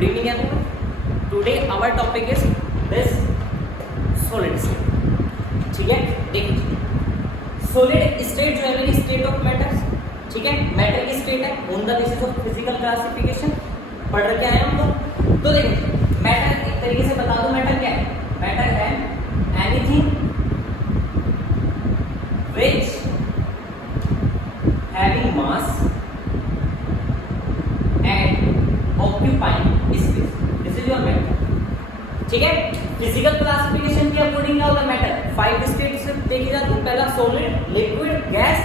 Good evening everyone. Today our topic is this solid state. ठीक है, देखिए solid state जो है मेरी state of matter, ठीक है, मैटर की स्टेट है on the basis of physical classification पढ़ रखे आए हम लोग। तो देखिए मैटर एक तरीके से बता दो मैटर क्या है। मैटर है anything which having mass and occupying space, this is your matter. ठीक है, फिजिकल क्लासिफिकेशन के अकॉर्डिंग क्या होगा मैटर। 5 स्टेट्स देखी जाए तो पहला solid, liquid, gas,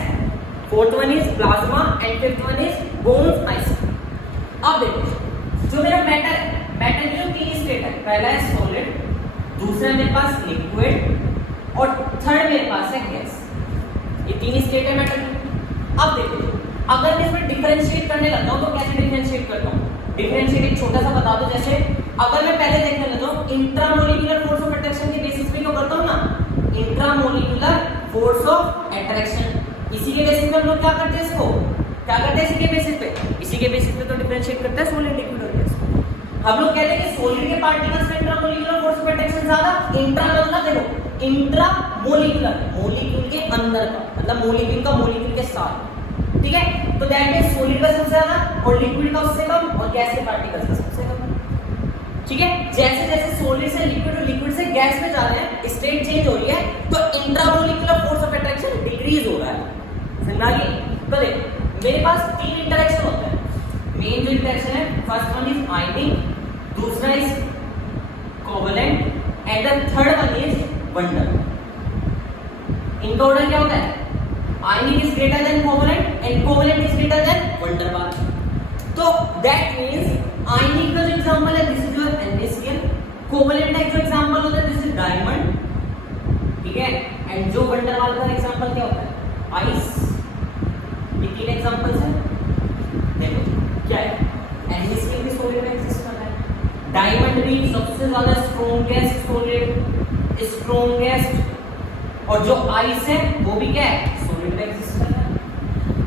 fourth one is plasma and fifth one is bones ice. अब देखो जो मेरा मैटर है, मैटर की जो 3 स्टेट है, पहला है सॉलिड, दूसरा मेरे पास लिक्विड और थर्ड मेरे पास है गैस। ये 3 स्टेट है मैटर की। अब देखो अगर मैं इसमें डिफरेंशिएट करने लगता हूं तो कैसे डिफरेंशिएट करता हूं। डिफरेंशिएट एक छोटा सा बता दो। जैसे अगर मैं पहले देखने लगता हूं इंट्रामोलिकुलर फोर्स ऑफ अट्रैक्शन के बेसिस पे क्यों करता हूं ना, इंट्रामोलिकुलर फोर्स ऑफ अट्रैक्शन, इसी के बेसिस पे हम लोग क्या करते हैं, इसको क्या करते हैं, इसी के बेसिस पे, इसी के बेसिस पे तो डिफरेंशिएट करते हैं सॉलिड, लिक्विड और गैस। हम लोग कहते हैं कि सॉलिड के पार्टिकल्स में इंट्रामोलिकुलर फोर्स ऑफ अट्रैक्शन ज्यादा, इंट्रा मतलब देखो इंट्रामोलिकुलर, मॉलिक्यूल के अंदर का मतलब मॉलिक्यूल का मॉलिक्यूल के साथ, ठीक है। तो दैट मींस सॉलिड का सबसे ज्यादा और लिक्विड का उससे कम और गैस के पार्टिकल्स का सबसे कम, ठीक है। जैसे जैसे सॉलिड से लिक्विड और लिक्विड से गैस में जा रहे हैं, स्टेट चेंज हो रही है, तो intramolecular force of attraction decrease हो रहा है। समझ आ गई। तो देख मेरे पास 3 इंटरेक्शन होते हैं। मेन जो इंटरेक्शन है, फर्स्ट वन इज आयनिक, दूसरा is covalent and the third one is van der. इनका ऑर्डर क्या होता है, ionic is greater than covalent and covalent is greater than van der बार। तो दैट मींस आयनिक का जो एग्जांपल है this is your NaCl, covalent का जो एग्जांपल होता है दिस इज डायमंड, ठीक है। एंड जो वंडर बार का एग्जांपल क्या होता है, आइस। ये 3 एग्जांपल्स हैं। देखो क्या है, NaCl भी सॉलिड में एग्जिस्ट करता है, डायमंड भी सबसे ज्यादा स्ट्रॉन्गेस्ट सॉलिड, स्ट्रॉन्गेस्ट, और जो आइस है वो भी क्या है, सॉलिड में एग्जिस्ट करता है।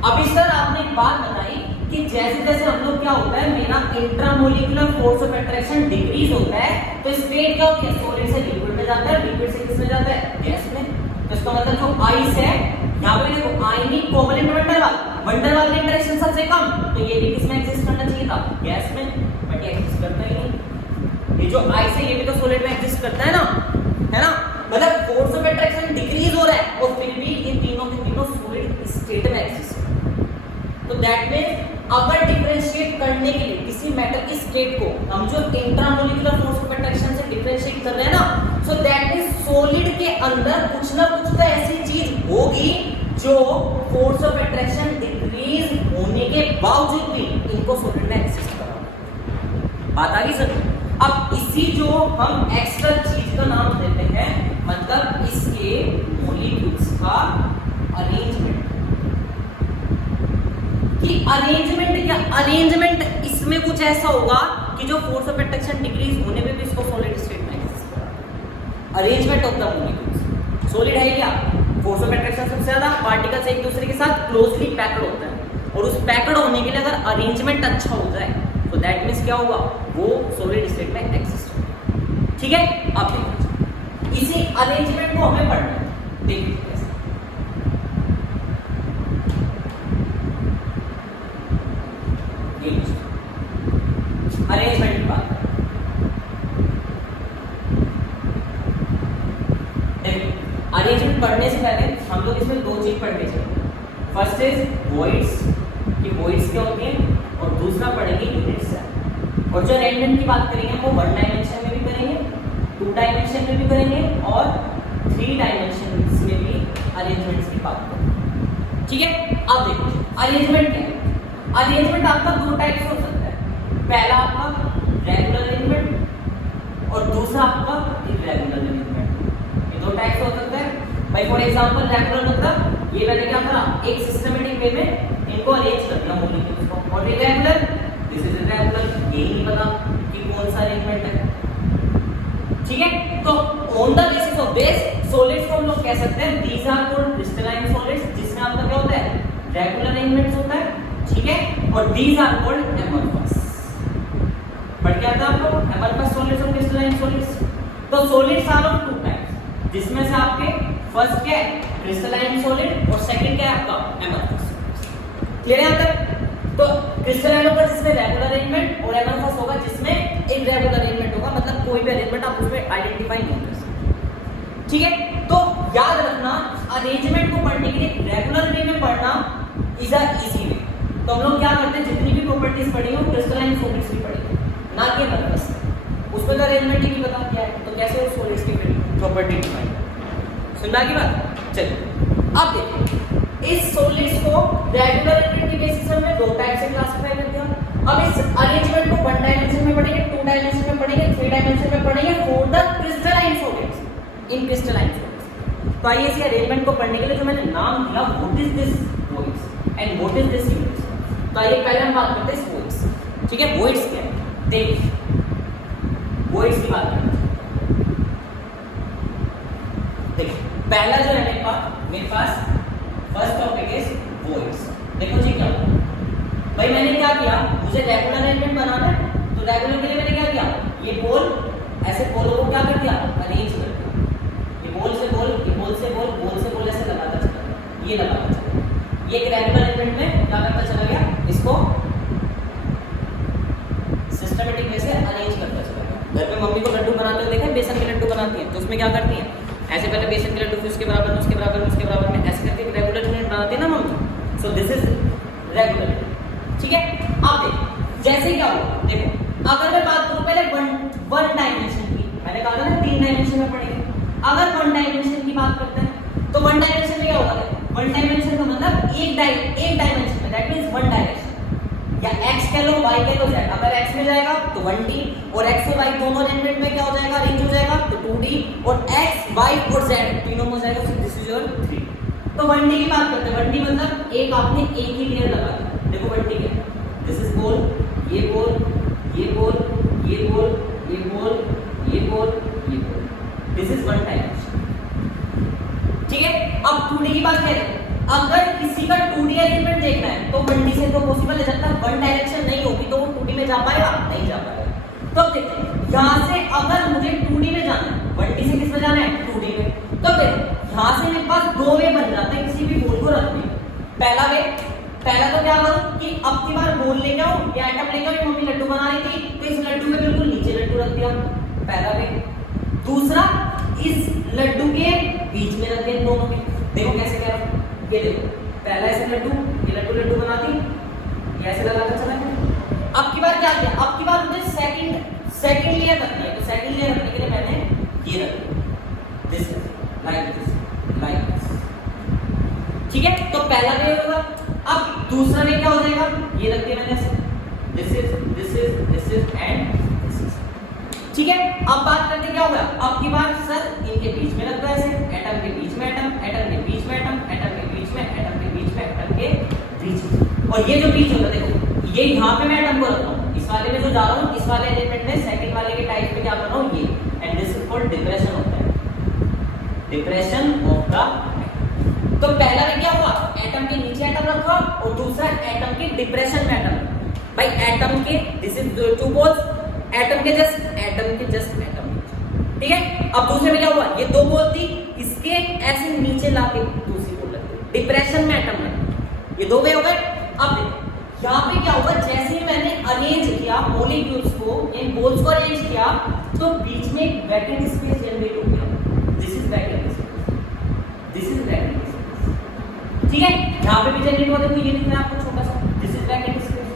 अब इस तरह आपने एक बात बताई कि जैसे जैसे हम लोग क्या होता है, मेरा intramolecular force of attraction decrease होता है तो स्टेट क्या होती है, सॉलिड से लिक्विड में जाता है, लिक्विड से किस में जाता है, गैस में। तो इसका मतलब जो आइस है यहाँ पे देखो आयनिक, कोवलेंट, वंडर वाल का इंटरेक्शन सबसे कम, तो ये भी किसमें एग्जिस्ट करना चाहिए था, गैस में, बट ये एग्जिस्ट करता ही नहीं। ये जो आइस है ये भी तो सॉलिड में एग्जिस्ट करता है ना। मतलब फोर्स ऑफ अट्रैक्शन डिक्रीज हो रहा है और फिर भी ये तीनों के तीनों सॉलिड स्टेट में एग्जिस्ट करते हैं। तो दैट मींस अगर डिफरेंशिएट करने के लिए किसी मैटर की स्टेट को हम जो इंट्रामोलिकुलर फोर्स ऑफ अट्रैक्शन से डिफरेंशिएट कर रहे हैं ना, सो दैट मींस सॉलिड के अंदर कुछ ना कुछ तो ऐसी चीज होगी जो फोर्स ऑफ अट्रैक्शन डिक्रीज होने के बावजूद भी इनको सॉलिड में एग्जिस्ट कर रहा है। बात आ गई सर। अब इसी जो हम एक्स्ट्रा चीज का नाम देते हैं, मतलब इसके मॉलिक्यूल्स का अरेंजमेंट। कि अरेंजमेंट क्या, अरेंजमेंट इसमें कुछ ऐसा होगा कि जो फोर्स ऑफ अट्रैक्शन डिक्रीज होने पे भी इसको सॉलिड स्टेट में एग्जिस्ट कर रहा है। Arrangement of the molecules. Solid है क्या, फोर्स ऑफ अट्रैक्शन सबसे ज्यादा, पार्टिकल्स एक दूसरे के साथ क्लोजली पैक्ड होता है, और उस पैक्ड होने के लिए अगर अरेंजमेंट अच्छा हो जाए तो दैट मींस क्या होगा, वो सॉलिड स्टेट में एग्जिस्ट होगा, ठीक है। अब देखो इसी अरेंजमेंट को हमें पढ़ना है। देखिए कैसे, अरेंजमेंट की बात देखिए, अरेंजमेंट पढ़ने से पहले हम लोग इसमें 2 चीज पढ़नी चाहिए। फर्स्ट इज वॉइड्स, कि वॉइड्स क्या होती है, और दूसरा पढ़ेंगे यूनिट्स। और जो अरेंजमेंट की बात करेंगे वो 1 डायमेंशन में भी करेंगे, 2 डायमेंशन में भी करेंगे और 3 डायमेंशन में भी अरेंजमेंट्स की बात करेंगे, ठीक है। अब देखो अरेंजमेंट क्या है। अरेंजमेंट आपका 2 टाइप्स हो सकता है, पहला आपका रेगुलर अरेंजमेंट और दूसरा आपका इर्रेगुलर अरेंजमेंट। ये 2 टाइप्स हो सकते हैं भाई। फॉर एग्जांपल रेगुलर मतलब ये मैंने क्या करा, एक सिस्टमैटिक वे में इनको अरेंज कर दिया मॉलिक्यूल्स को, और इर्रेगुलर दिस इज इर्रेगुलर, ये नहीं पता कि कौन सा अरेंजमेंट है, ठीक है। तो on the basis of this solids को हम लोग कह सकते हैं these are called crystalline solids, जिसमें आपका क्या होता है, रेगुलर अरेंजमेंट्स होता है, ठीक है। और दीज आर कॉल्ड एमोर्फस। पढ़ क्या था आपको हमारे पास सॉलिड्स और क्रिस्टलाइन सॉलिड्स। तो solids are of two types, जिसमें से आपके फर्स्ट क्या है क्रिस्टलाइन सॉलिड और सेकंड क्या है आपका एमरफस। क्लियर है यहां तक? तो क्रिस्टलाइन होगा जिसमें रेगुलर अरेंजमेंट और एमरफस होगा जिसमें इररेगुलर अरेंजमेंट होगा, मतलब कोई भी अरेंजमेंट आप उसमें आइडेंटिफाई नहीं कर सकते। ठीक है, तो याद रखना अरेंजमेंट को पढ़ने के लिए रेगुलर वे में पढ़ना इज अ इजी वे। तो हम लोग क्या करते हैं जितनी भी प्रॉपर्टीज पढ़ी हो क्रिस्टलाइन सॉलिड्स की पढ़ेंगे, ना कि एमरफस। उसमें तो अरेंजमेंट ही नहीं पता क्या है, तो कैसे उस सॉलिड्स की प्रॉपर्टी डिफाइन सुनना की बात। चलिए अब देखिए इस सॉलिड्स को रेगुलर अरेंजमेंट की बेसिस पर दो टाइप से क्लासिफाई करते हैं। अब इस अरेंजमेंट को वन डायमेंशन में पढ़ेंगे, टू डायमेंशन में पढ़ेंगे, थ्री डायमेंशन में पढ़ेंगे for the crystalline solids in crystalline solids. तो आइए इस अरेंजमेंट को पढ़ने के लिए जो मैंने नाम दिया what is this voids and what is this units. तो आइए पहले हम बात करते हैं वॉइड्स। ठीक है, वॉइड्स क्या है देखिए, वॉइड्स की बात करते हैं। देखिए पहला जो है मेरे पास फर्स्ट टॉपिक इज वॉइड्स। देखो जी क्या भाई मैंने क्या किया, मुझे रेगुलर अरेंजमेंट बनाना है, तो रेगुलर के लिए मैंने क्या किया, ये पोल ऐसे पोलों को क्या कर दिया अरेंज कर दिया, ये पोल से पोल, ये पोल से पोल, पोल से पोल ऐसे लगाता चला, ये लगाता चला। ये एक रेगुलर अरेंजमेंट में क्या करता चला गया, इसको सिस्टमैटिक वे से अरेंज करता चला गया। घर में मम्मी को लड्डू बनाते हुए देखा, बेसन के लड्डू बनाती है, तो उसमें क्या करती है ऐसे पहले बेसन के लड्डू फिर उसके बराबर में, उसके बराबर में, उसके बराबर में ऐसे करके रेगुलर यूनिट बनाती है ना mummy. So this is regular. ठीक है, आप देखो जैसे क्या हो, देखो अगर मैं बात करूं पहले वन डायमेंशन की, मैंने कहा था ना तीन डायमेंशन में पढ़ेंगे। अगर वन डायमेंशन की बात करते हैं तो वन डायमेंशन में क्या होगा, वन डायमेंशन का मतलब एक डायमेंशन में, दैट मींस वन डायरेक्शन, या x कह लो y कह लो z। अगर x में जाएगा तो 1d और x और y दोनों अरेंजमेंट में क्या हो जाएगा अरेंज हो जाएगा तो 2d, और x y और z तीनों में हो जाएगा, तो दिस इज योर 3। तो 1d की बात करते हैं, 1d मतलब एक आपने एक ही लेयर लगा दिया। देखो 1d क्या है, दिस इज पोल, ये पोल, ये पोल, ये पोल, ये पोल, ये पोल, ये पोल, दिस इज वन डायमेंशन। ठीक है, अब 2d की बात करें, अगर किसी का 2D अरेंजमेंट देखना है तो 1D से तो पॉसिबल है, जब तक वन डायरेक्शन नहीं होगी तो वो 2D में जा पाएगा नहीं जा पाएगा। तो देखिए यहां से अगर मुझे 2D में जाना है, 1D से किस में जाना है 2D में, तो देखो यहां से मेरे पास दो वे बन जाते हैं किसी भी बोल को रखने में। पहला वे, पहला तो क्या करूं कि अब की बार बोल लेके आऊं या आइटम लेके आऊं, मम्मी लड्डू बना रही थी तो इस लड्डू के बिल्कुल नीचे लड्डू रख दिया, पहला वे। दूसरा इस लड्डू के बीच में रख दिया दोनों में। देखो कैसे कह रहा हूं, ये देखो पहला ऐसे लड्डू, ये लड्डू लड्डू बनाती, ये ऐसे लगाता चला गया। अब की बार क्या किया, अब की बार मुझे सेकंड लेयर रखनी है, तो सेकंड लेयर रखने के लिए मैंने ये रख दिया, दिस लाइक दिस। ठीक है, तो पहला लेयर होगा। अब दूसरा लेयर क्या हो जाएगा, ये रख दिया मैंने ऐसे, this is and this is. ठीक है, अब बात करते क्या होगा, अब की बार सर इनके बीच में लगता है ऐसे, एटम के बीच में एटम, एटम के बीच में एटम, एटम के बीच में, एटम के बीच में, एटम के बीच में। और ये जो बीच होगा देखो, ये यहाँ पे मैं एटम को रखता हूँ, इस वाले में जो जा रहा हूँ, इस वाले एलिमेंट में सेकंड वाले के टाइप में क्या कर रहा हूँ ये, and this is called depression of the depression of the. तो पहला में क्या हुआ, एटम के नीचे एटम रखा और दूसरा एटम के डिप्रेशन में एटम। भाई एटम के this is two poles, atom के जस्ट एटम। ठीक है, अब दूसरे में क्या हुआ, ये दो पोल थी, इसके ऐसे नीचे लाके दूसरी पोल रख दी, डिप्रेशन में एटम रख, ये दो वे हो गए। अब देखो यहाँ पे क्या हुआ, जैसे ही मैंने अरेंज किया मॉलिक्यूल्स को, इन पोल्स को अरेंज किया तो बीच में एक वैकेंट स्पेस जनरेट हो गया, this is vacant space, this is vacant space. ठीक है, यहाँ पे भी जनरेट हुआ, देखो ये दिख रहा है आपको छोटा सा, this is vacant space,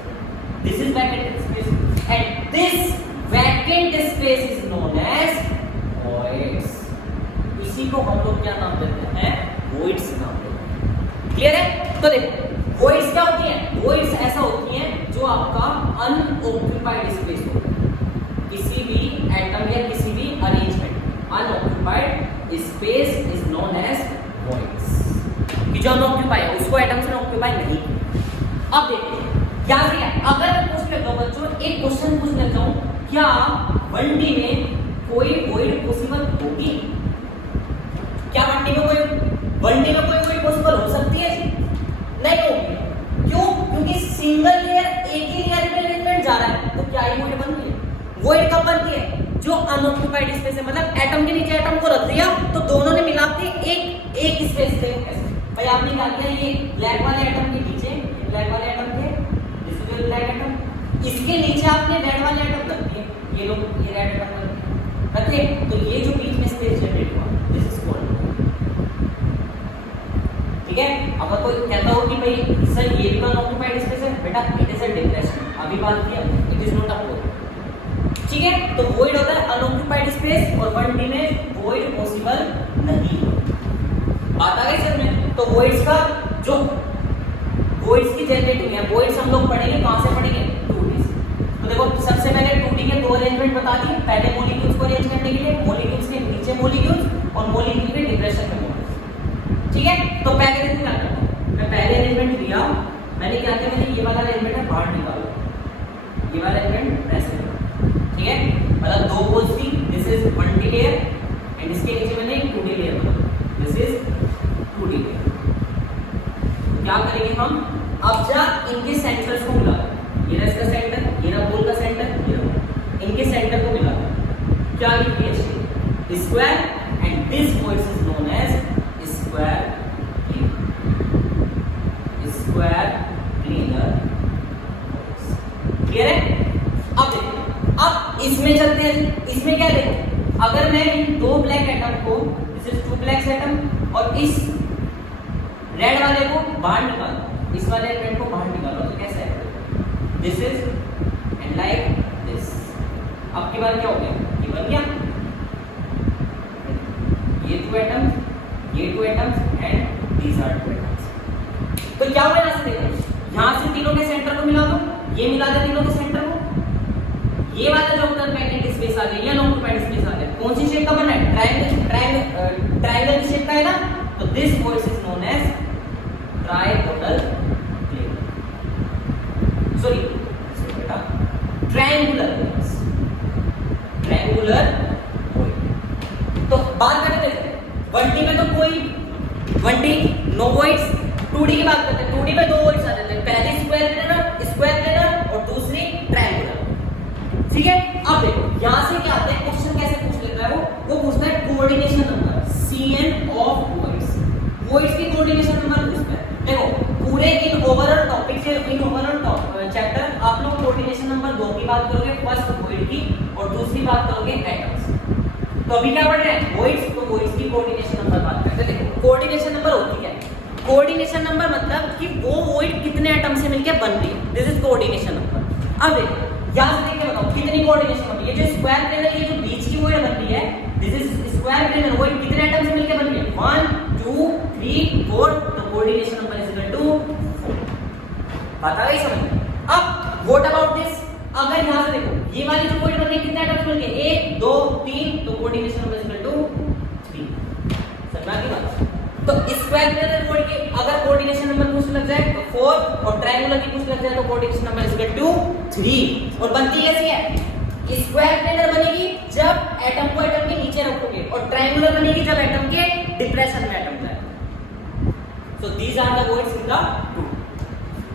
this is vacant space, and this vacant space is known as voids. इसी को हम लोग क्या नाम देते हैं, वॉइड्स नाम देते हैं। क्लियर है, तो देखो वॉइड्स क्या होती है, वॉइड्स ऐसा होती हैं जो आपका अनऑक्यूपाइड स्पेस हो, किसी भी एटम या किसी भी arrangement unoccupied space is known as voids, कि जो अनऑक्यूपाइड है उसको एटम से ऑक्यूपाई नहीं। अब देखिए क्या किया, अगर मैं पूछ लेता हूं बच्चों, एक क्वेश्चन पूछ लेता हूं, क्या 1D में कोई वॉइड पॉसिबल होगी, क्या 1D में कोई पॉसिबल हो सकती है, नहीं होगी। क्यों, क्योंकि सिंगल लेयर एक ही लेयर में एलिमेंट जा रहा है, तो क्या ये वॉइड बन गई, अनऑक्यूपाइड स्पेस है, मतलब एटम के नीचे एटम को रख दिया तो दोनों ने मिला के एक स्पेस थे। भाई आपने क्या किया, ये ब्लैक वाले एटम के नीचे, ब्लैक वाले एटम के, दिस इज ब्लैक एटम, इसके नीचे आपने रेड वाले एटम रख दिए, ये लोग ये रेड एटम रखे, तो ये जो बीच में स्पेस जनरेट हुआ दिस इज कॉल्ड, ठीक है। अगर कोई कहता हो कि भाई सर ये भी अनऑक्यूपाइड स्पेस है, बेटा इट इज अ डिप्रेशन, अभी बात किया, it is not a hole, ठीक है। तो वॉइड होता है अनऑक्यूपाइड स्पेस और 1D में वॉइड पॉसिबल नहीं, बात आ गई सर में। तो वॉइड्स का जो वॉइड्स की जनरेटिंग है, वॉइड्स हम लोग पढ़ेंगे कहां से पढ़ेंगे, 2D से। तो देखो सबसे पहले 2D के दो अरेंजमेंट बता दिए, पहले मॉलिक्यूल्स को अरेंज करने के लिए मॉलिक्यूल्स के नीचे मॉलिक्यूल्स और मॉलिक्यूल के डिप्रेशन में मॉलिक्यूल्स, ठीक है। तो पहले देखो क्या करना है, मैं पहले अरेंजमेंट लिया, मैंने क्या किया, मैंने ये वाला अरेंजमेंट है बाहर निकाला, ये वाला अरेंजमेंट ऐसे, ठीक है, मतलब दो होल्स थी, this is 1D layer and इसके नीचे मैंने एक 2D लेयर बनाया, दिस इज 2D लेयर। क्या करेंगे हम, अब जा इनके सेंटर्स को मिला, ये रहा इसका सेंटर, ये रहा होल का सेंटर, ये रहा इनके सेंटर को मिला, क्या लिखिए square and this voids is known as square planar, clear है। अब देखो, अब इसमें चलते हैं, इसमें क्या देखो, अगर मैं इन दो ब्लैक एटम को, दिस इज 2 ब्लैक एटम और इस रेड वाले को बाहर निकालो, इस वाले रेड को बाहर निकालो, तो कैसा है, this is and like this. अब की बार क्या हो गया, ये बन गया, ये 2 एटम्स, ये 2 atoms and these are 2 atoms. तो क्या होगा, ऐसे देखो, यहां से तीनों के सेंटर को मिला दो, ये मिला दे तीनों के सेंटर को, ये वाला जो मैग्नेटिक स्पेस आ गया या अनऑक्यूपाइड स्पेस आ गया, कौन सी शेप का बना है, ट्रायंगल की शेप का है ना, तो this voids is known as trigonal plane, sorry बेटा ट्रायंगुलर वॉइस, ट्रायंगुलर वॉइस। तो बात करते हैं 1D में तो कोई 1D नो वॉइस, 2D की बात करते हैं, 2D में दो वॉइस आ जाते हैं, पहली स्क्वायर प्लेनर और दूसरी ट्रायंगुलर, ठीक है। अब देखो यहां से क्या आता है, क्वेश्चन कैसे पूछ लेता है वो पूछता है coordination number Cn of voice, voice की कोऑर्डिनेशन नंबर पूछता है। देखो पूरे इन ओवरऑल टॉपिक से, इन ओवरऑल चैप्टर आप लोग कोऑर्डिनेशन नंबर 2 की बात करोगे, फर्स्ट वॉइड की और दूसरी बात करोगे एटम्स। तो अभी क्या पढ़ रहे हैं, वॉइस, तो वॉइस की कोऑर्डिनेशन नंबर बात करते हैं। देखो कोऑर्डिनेशन नंबर होती क्या है, कोऑर्डिनेशन नंबर मतलब कि वो वॉइड कितने एटम से मिलकर बन रही है, दिस इज कोऑर्डिनेशन नंबर। अब देखो यहां से देख के बताओ कितनी कोऑर्डिनेशन होती है, ये जो स्क्वायर प्लेनर, ये जो बीच की वॉइड बन रही है, this is square planar, void कितने एटम से मिलकर बन रही है, 1 2 3 4, तो coordination number is equal to 4, बात आ गई समझ में। अब व्हाट अबाउट दिस, अगर यहां से देखो ये वाली जो वॉइड बन रही है, कितने एटम से मिलकर 1 2 3, तो coordination number is equal to 3, समझा की बात। तो स्क्वायर प्लेनर वॉइड के अगर कोऑर्डिनेशन नंबर पूछ लग जाए तो 4 और ट्रायंगुलर की पूछ लग जाए तो coordination number is equal to 3। और बनती कैसी है, स्क्वायर प्लेनर बनेगी जब एटम को एटम के नीचे रखोगे और ट्रायंगुलर बनेगी जब एटम के डिप्रेशन में एटम जाए। So these are the voids in the 2,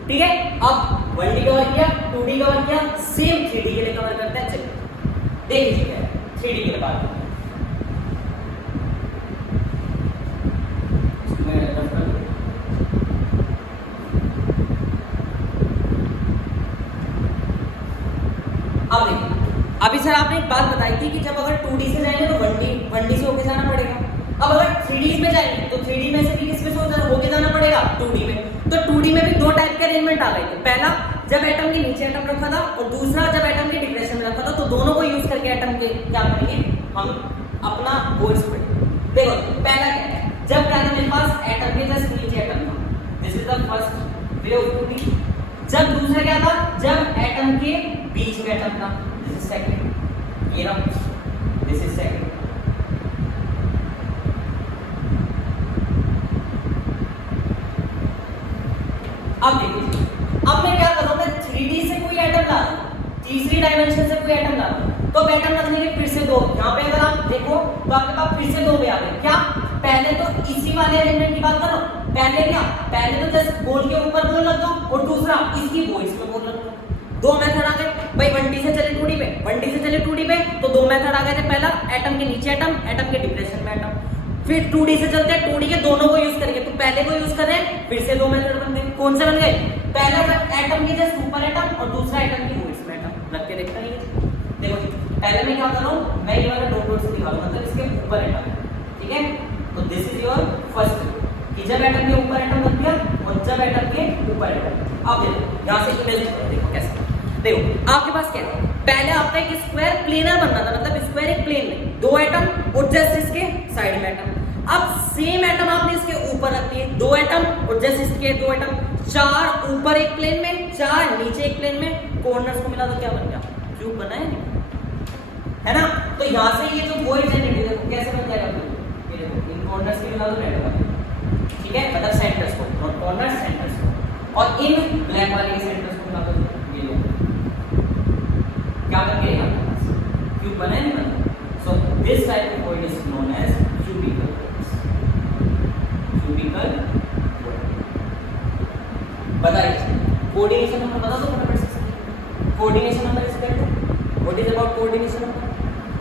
ठीक है। अब 1D कवर किया, 2D कवर किया, सेम 3D के लिए कवर करते हैं, चलिए देख लीजिए 3D के बाद। अब देखिए, अभी सर आपने एक बात बताई थी कि जब अगर 2D से जाएंगे तो 1D से होके जाना पड़ेगा। अब अगर 3D में जाएंगे तो 3D में से भी किस में से होके जाना पड़ेगा, 2D में। तो 2D में भी दो टाइप के अरेंजमेंट आ गए थे, पहला जब एटम के नीचे एटम रखा था और दूसरा जब एटम के डिप्रेशन में रखा था। तो दोनों को यूज करके एटम के क्या करेंगे, हम अपना वॉइस पढ़ेंगे। देखो पहला क्या है, जब क्या था मेरे पास एटम के जस्ट नीचे एटम था, this is the first way of 2D। जब दूसरा क्या था, जब एटम के बीच में एटम था, दिस इज सेकंड, ये रहा, दिस इज सेकंड। अब देखिए, अब मैं क्या करूंगा, 3D से कोई एटम ला रहा हूं, तीसरी डायमेंशन से कोई एटम ला रहा हूं, तो एटम रखने के फिर से दो। यहां पे अगर आप देखो तो आपके पास फिर से दो वे आ गए। क्या, पहले तो इसी वाले अरेंजमेंट की बात करो, पहले क्या, पहले तो जस्ट बोल के ऊपर बोल लग दो और दूसरा इसकी वॉइस में बोल लग दो। दो मेथड आ गए भाई, 1D से चले 2D पे, 1D से चले 2D पे, तो दो मेथड आ गए थे, पहला एटम के नीचे एटम, एटम के डिप्रेशन में एटम। फिर 2D से चलते हैं, 2D के दोनों को यूज करेंगे, तो पहले को यूज कर रहे हैं, फिर से दो मेथड बन गए। कौन से बन गए? पहला एटम के जस्ट ऊपर एटम और दूसरा एटम के वॉइड्स में एटम। रख के देखते हैं, देखो जी पहले मैं क्या कर रहा हूं, मैं ये वाला डॉट डॉट से दिखा रहा हूं, मतलब इसके ऊपर एटम, ठीक है। तो दिस इज योर फर्स्ट कि जब एटम के ऊपर एटम बन गया और जब एटम के ऊपर एटम। अब देखो यहां से इमेजिन करो, देखो कैसे, देखो आपके पास क्या है, पहले आपका एक स्क्वायर प्लेनर बनना था, मतलब स्क्वायर एक प्लेन में दो एटम और जस्ट इसके साइड में एटम। अब सेम एटम आपने इसके ऊपर रख दिए, दो एटम और जस्ट इसके दो एटम, चार ऊपर एक प्लेन में, चार नीचे एक प्लेन में, कॉर्नर्स को मिला तो क्या बन गया? क्यूब बना है ना। तो यहां से ये जो वॉइड जनरेट है कैसे बन जाएगा? ये देखो इन कॉर्नर्स के मिला दो रेड वाले, ठीक है, मतलब सेंटर्स को, नॉट कॉर्नर्स, सेंटर्स को, और इन ब्लैक वाले के सेंटर्स को मिला दो, ये लो क्या बन गया? यहां पर क्यूब बना है, नहीं बना? So this type of void is known as cubical void. बताइए कोऑर्डिनेशन नंबर बता दो फटाफट से। Coordination number is equal to, what is about coordination number?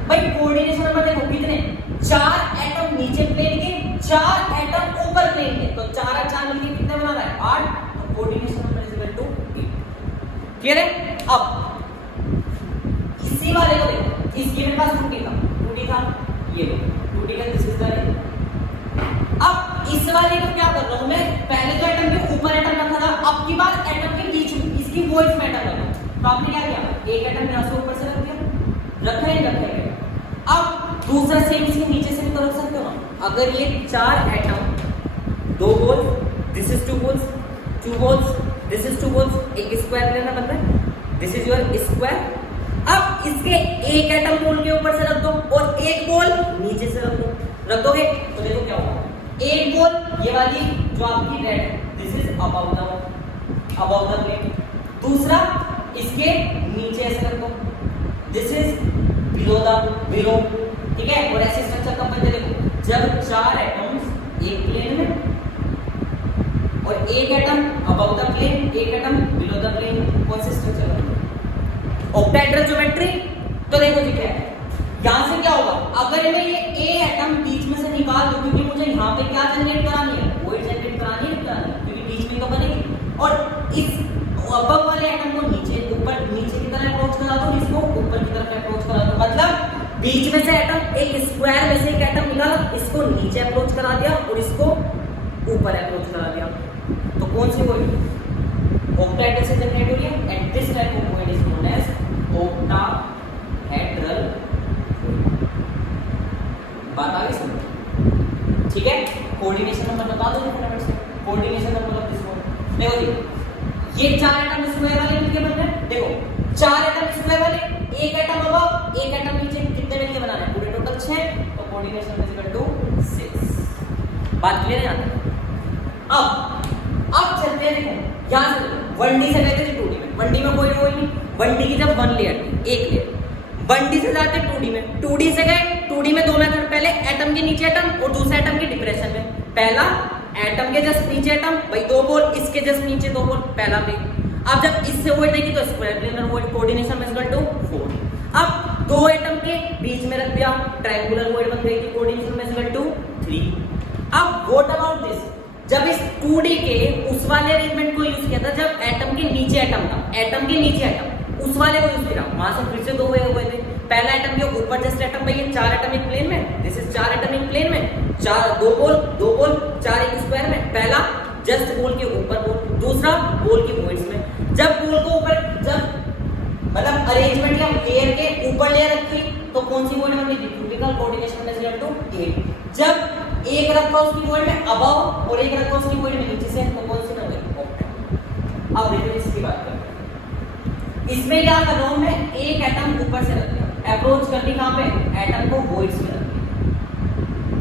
भाई कोऑर्डिनेशन नंबर देखो कितने, चार एटम नीचे प्लेन के, चार एटम ऊपर प्लेन के, तो चार और चार मिलके कितने बना रहा है? 8। तो coordination number is equal to 8। Clear है? अब इसी वाले को देखो, इसके मेरे पास 2D था, ये लो 2D का दिस इज द रे। अब इस वाले को क्या कर रहा हूं मैं, पहले तो एटम के ऊपर एटम रखा था, अब की बार एटम के बीच में इसकी वॉइड में एटम रखा, तो आपने क्या किया, एक एटम यहां से ऊपर से रख दिया, रखा है रखा है। अब दूसरा सेम इसके नीचे से भी तो रख सकते हो ना। अगर ये चार एटम, दो holes, this is two holes, two holes, this is two holes, एक स्क्वायर लेना पड़ता है, दिस इज योर स्क्वायर। अब इसके एक एटम बोल के ऊपर से रख दो और एक बोल नीचे से रख दो, रख दोगे तो देखो क्या होगा, एक बोल ये वाली जो आपकी रेड है, this is above the plane, दूसरा इसके नीचे ऐसे रख दो, दिस इज बिलो, ठीक है। और ऐसे स्ट्रक्चर कब बनते देखो, जब चार एटम्स एक प्लेन में और एक एटम अबव द प्लेन, एक एटम बिलो द प्लेन, कौन से स्ट्रक्चर बनते? Octahedral geometry. तो देखो जी क्या है, यहां से क्या होगा, अगर मैं ये ए एटम बीच में से निकाल दूं, क्योंकि मुझे यहां पे क्या जनरेट करानी है, वॉइड जनरेट करानी है, क्योंकि बीच में तो बनेगी, और इस अबव वाले एटम को नीचे ऊपर नीचे की तरफ अप्रोच करा दो, इसको ऊपर की तरफ अप्रोच करा दो, मतलब बीच में से एटम, एक स्क्वायर में से एक एटम निकाला, इसको नीचे अप्रोच करा दिया और इसको ऊपर अप्रोच करा दिया, तो कौन सी वॉइड? ऑक्टाहेड्रल से जनरेट हो रही है, and this type of void is known as octahedral. बात आ गई समझ? ठीक है, कोऑर्डिनेशन नंबर बता दो फटाफट से। Coordination number of this void देखो जी, ये चार एटम स्क्वायर वाले मिलके बन रहे हैं, देखो चार एटम स्क्वायर वाले, एक एटम अबव एक एटम नीचे, कितने मिलके बनाना है? पूरे टोटल 6, तो कोऑर्डिनेशन इज इक्वल टू 6। बात क्लियर है यहां तक? अब चलते हैं, देखो यहां से 1D से गए थे 2D में, 1D में कोई नहीं, 1D की जब 1 लेयर थी, एक लेयर, 1D से जाते 2D में, 2D से गए, 2D में दो मेथड, पहले एटम के नीचे एटम और दूसरा एटम के डिप्रेशन में, पहला एटम के जस्ट नीचे एटम, भाई दो बोल, इसके जस्ट नीचे दो बोल, पहला पे। अब जब इससे वॉइड देगी तो square planar void, coordination is equal to 4। अब दो एटम के बीच में रख दिया, ट्रायंगुलर वॉइड बन गई, कोऑर्डिनेशन इज इक्वल टू 3। अब व्हाट अबाउट दिस, जब इस 2D के उस वाले अरेंजमेंट को यूज किया था, जब एटम के नीचे एटम था, एटम के नीचे एटम, उस वाले को यूज किया, वहां से फिर से दो वे हुए थे, पहला एटम के ऊपर जस्ट एटम, भाई ये चार एटम एक प्लेन में, दिस इज चार एटम एक प्लेन में, चार दो बोल, चार एक स्क्वायर में, पहला जस्ट बोल के ऊपर बोल, दूसरा बोल के वॉइड्स में। जब बोल को ऊपर, जब मतलब अरेंजमेंट या लेयर के ऊपर लेयर रखी, तो कौन सी वॉइड बन गई? Cubical, coordination is equal to 8। जब एक रखा उसकी वॉइड में अबव और एक रखा उसकी वॉइड में नीचे से, तो कौन सी बन गई? ऑक्टेट। अब देखो इसकी बात करते हैं, इसमें क्या कर रहा हूं मैं, एक एटम ऊपर से रख दिया, अप्रोच करनी कहां पे? एटम को वॉइड्स में रख दिया,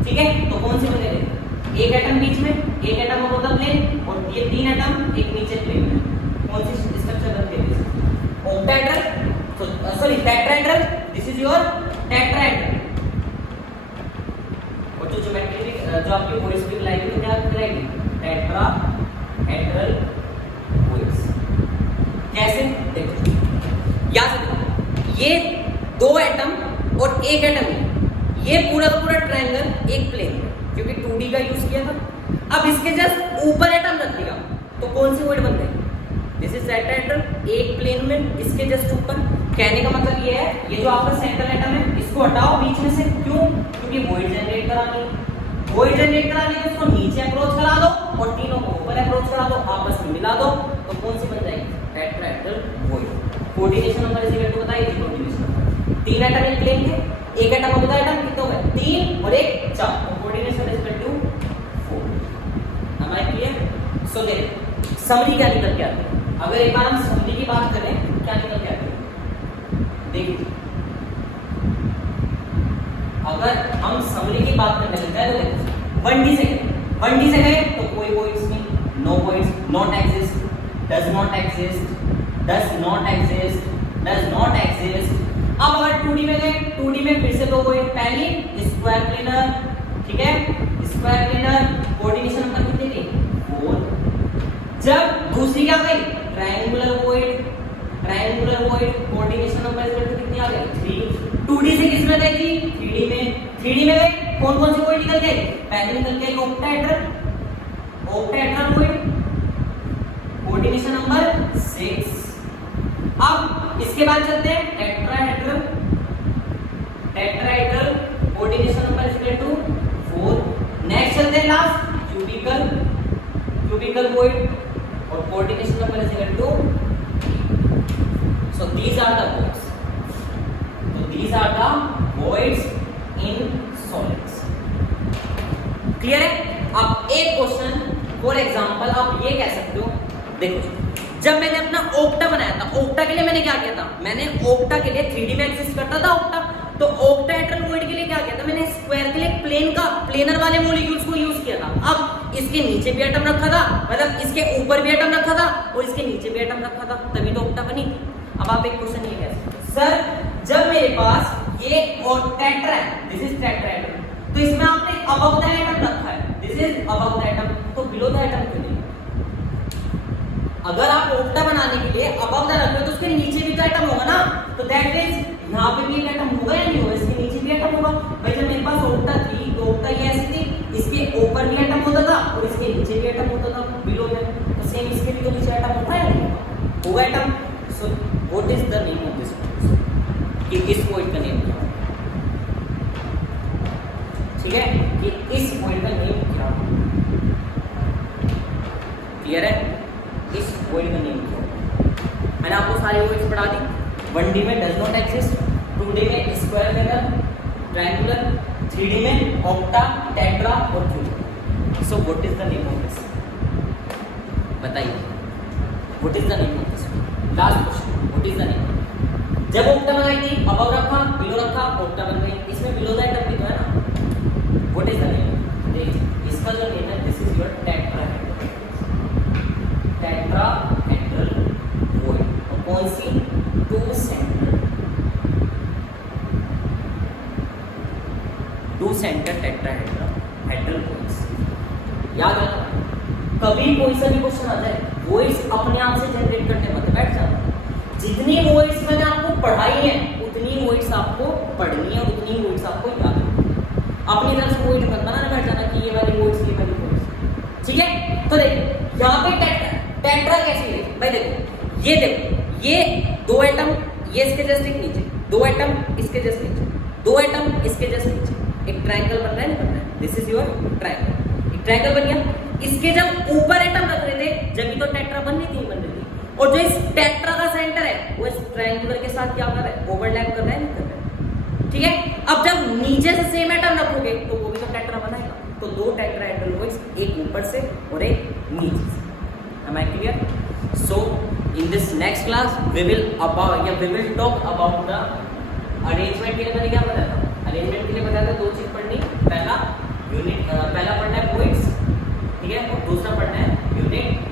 ठीक है। तो कौन सी बनेगी? एक एटम बीच में, एक एटम अबव द प्लेन, और ये तीन एटम एक नीचे प्लेन में, कौन सी स्ट्रक्चर बनती है? ऑक्टाहेड्रल, तो sorry tetrahedral, this is your tetrahedral. और जो ज्योमेट्री जो आपकी वॉइस की लाइन में क्या कराएगी? Tetrahedral voice. कैसे? देखो यहां से देखो, ये दो एटम और एक एटम में। ये पूरा का पूरा ट्रायंगल एक प्लेन में, क्योंकि 2D का यूज किया था। अब इसके जस्ट ऊपर एटम रख दिया तो कौन सी वॉइड बन गई? दिस इज टेट्राहेड्रल, एक प्लेन में इसके जस्ट ऊपर। कहने का मतलब ये है, ये जो आपका सेंट्रल एटम है इसको हटाओ बीच में से। क्यों? क्योंकि वॉइड जनरेट करानी है। वॉइड जनरेट कराने के इसको नीचे अप्रोच करा दो और तीनों को ऊपर अप्रोच करा दो, आपस में मिला दो, तो कौन सी बन जाएगी? Tetrahedral void. कोऑर्डिनेशन नंबर इसी को बताइए जी। कोऑर्डिनेशन नंबर 3 एटम एक प्लेन के, एक एटम होता है, एटम कितने हो गए? 3 और 1 4, तो coordination is equal to 4। am I clear? So देखो समरी क्या निकल के आती है। अगर एक बार हम समरी की बात करें, क्या निकल के आती है देखिए। अगर हम समरी की बात करने लगते हैं तो देखो 1D से गए तो कोई वॉइड्स नहीं, no voids, not exist, does not exist, does not exist, does not exist. अब अगर 2D में गए, 2D में फिर से दो वॉइड। पहली स्क्वायर प्लेनर, ठीक है, स्क्वायर प्लेनर, कोऑर्डिनेशन नंबर कितनी थी? 4। जब दूसरी क्या गई? Triangular void, triangular void, coordination number कितनी आ गई? 3। 2D से किस में गई थी? 3D में। 3D में गए कौन कौन से वॉइड निकल गए? पहले निकल गए octahedral, octahedral void, coordination number 6। अब इसके बाद चलते हैं tetrahedral, tetrahedral, coordination number is equal to 4। Next चलते हैं लास्ट क्यूबिकल, क्यूबिकल वॉइड और coordination number is equal to. So these are the voids, तो these are the voids in solids. Clear है? अब एक क्वेश्चन फॉर एग्जांपल आप ये कह सकते हो, देखो जब मैंने अपना ओक्टा बनाया था, ओक्टा के लिए मैंने क्या किया था? मैंने ओक्टा के लिए 3D में एग्जिस्ट करता था ओक्टा, तो ऑक्टाहेड्रल वॉइड के लिए क्या किया था? मैंने स्क्वायर के लिए प्लेन का, प्लेनर वाले मॉलिक्यूल्स को यूज किया था। अब इसके नीचे भी एटम रखा था, मतलब इसके ऊपर भी एटम रखा था और इसके नीचे भी एटम रखा था, तभी तो ओक्टा बनी थी। अब आप एक क्वेश्चन ये कह सकते हो, सर जब मेरे पास ये और टेट्रा है, दिस इज टेट्राहेड्रल, तो इसमें आपने अबव द एटम रखा है, this is above the atom, तो बिलो द एटम क्यों नहीं? अगर आप ओक्टा बनाने के लिए अबव द रख रहे हो तो उसके नीचे भी तो एटम होगा ना, तो दैट मींस यहाँ पे भी एक एटम होगा या नहीं होगा? इसके नीचे भी एटम होगा। भाई जब मेरे पास ओक्टा थी तो ओक्टा ये ऐसी थी, इसके ऊपर भी एटम होता था और इसके नीचे भी एटम होता था बिलो में, तो सेम इसके भी तो नीचे एटम होता है नहीं होगा atom. So what is the name of this? कि इस पॉइंट का नेम क्या? ठीक है, कि इस पॉइंट का नेम क्या? क्लियर है? इस वॉइड का नेम क्या? मैंने आपको सारी वॉइड्स पढ़ा दी। 1D में डज नॉट एग्जिस्ट, 2D में स्क्वायर प्लेनर, ट्रायंगुलर, 3D में ऑक्टा, टेट्रा और cube. So what is the name of this? बताइए, what is the name of this? Last question, what is the name? जब octa बनाई थी, above रखा, below रखा, octa बन गई। इसमें बिलो द एटम भी तो है ना? What is the name? देखिए इसका जो नेम है, this is your tetrahedral, tetrahedral void. और कौन सी? 2 सेंटर टेट्राहेड्रल वॉइड्स। याद रखना, कभी कोई सा भी क्वेश्चन आता है, वॉइड्स अपने आप से जनरेट करने मत बैठ जाना। जितनी वॉइड्स मैंने आपको पढ़ाई है उतनी वॉइड्स आपको पढ़नी है और उतनी वॉइड्स आपको याद है। अपनी तरफ से वॉइड मत बनाना बैठ जाना कि ये वाली वॉइड्स, ये वाली वॉइड्स। ठीक है, तो देखो यहाँ पे टेट्रा कैसी है भाई? देखो ये 2 एटम, ये इसके जस्ट एक नीचे, 2 एटम इसके जस्ट नीचे, 2 एटम इसके जस्ट नीचे, एक ट्रायंगल बन रहा है, नहीं बन रहा है? दिस इज योर ट्रायंगल, एक ट्रायंगल बन गया। इसके जब ऊपर एटम रख रहे थे जब भी तो टेट्रा बन रही थी, बन रही थी। और जो इस टेट्रा का सेंटर है वो इस ट्रायंगुलर के साथ क्या कर रहा है? ओवरलैप कर रहा है, नहीं कर रहा है? ठीक है, अब जब नीचे से सेम एटम रखोगे तो वो भी तो टेट्रा बनाएगा। तो 2 टेट्राहेड्रल वॉइड्स, एक ऊपर से और एक नीचे से। Am I clear? So in this next class we will talk about the arrangement। के लिए मैंने क्या बताया था? अरेंजमेंट के लिए बताया था 2 चीज पढ़नी, पहला पढ़ना है वॉइड्स, ठीक है, और दूसरा पढ़ना है यूनिट